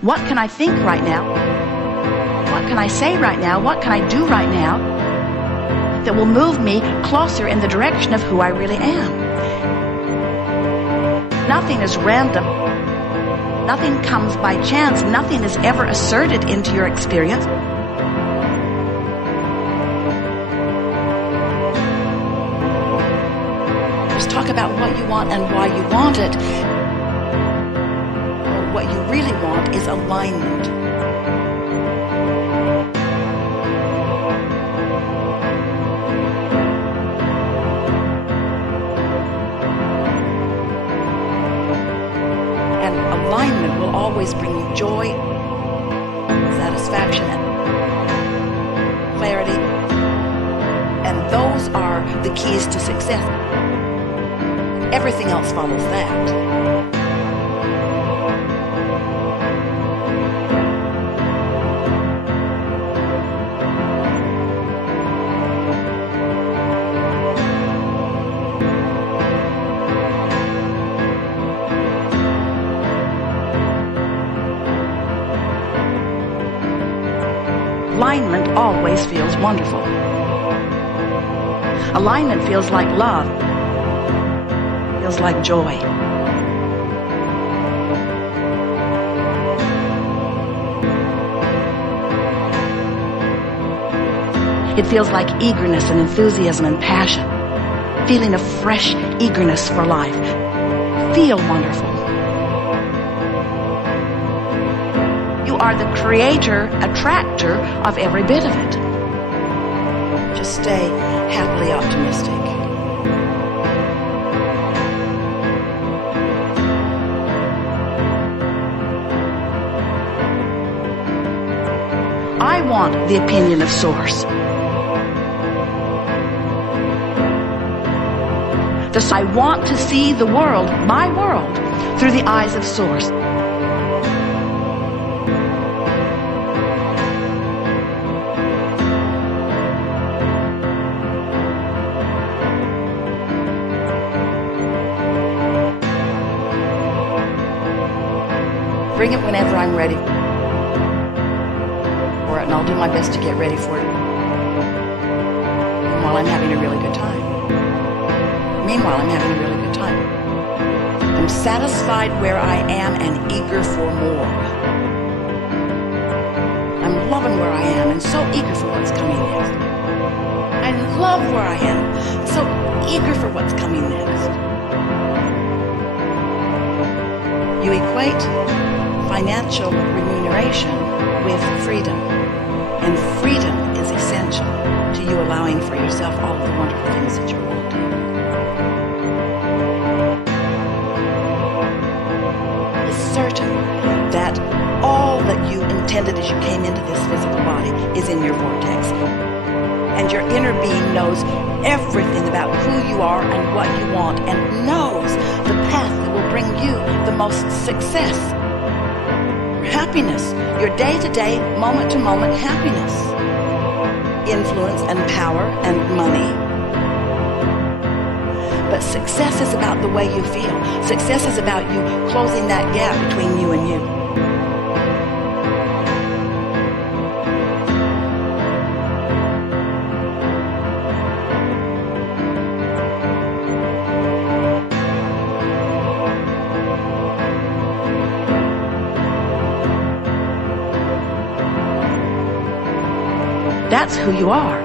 What can I think right now? What can I say right now? What can I do right now that will move me closer in the direction of who I really am? Nothing is random. Nothing comes by chance. Nothing is ever asserted into your experience. Just talk about what you want and why you want it. What you really want is alignment. And alignment will always bring you joy, satisfaction, and clarity. And those are the keys to success. Everything else follows that. Alignment always feels wonderful. Alignment feels like love. Feels like joy. It feels like eagerness and enthusiasm and passion. Feeling of fresh eagerness for life. Feel wonderful. You are the creator, attractor of every bit of it. Just stay happily optimistic. I want the opinion of Source. Thus, I want to see the world, my world, through the eyes of Source. Bring it whenever I'm ready for it, and I'll do my best to get ready for it. And while I'm having a really good time. Meanwhile, I'm having a really good time. I'm satisfied where I am and eager for more. I'm loving where I am and so eager for what's coming next. I love where I am, so eager for what's coming next. You equate financial remuneration with freedom, and freedom is essential to you allowing for yourself all of the wonderful things that you're wanting. It's certain that all that you intended as you came into this physical body is in your vortex, and your inner being knows everything about who you are and what you want, and knows the path that will bring you the most success. Happiness, your day-to-day, moment-to-moment happiness, influence and power and money. But success is about the way you feel. Success is about you closing that gap between you and you. That's who you are.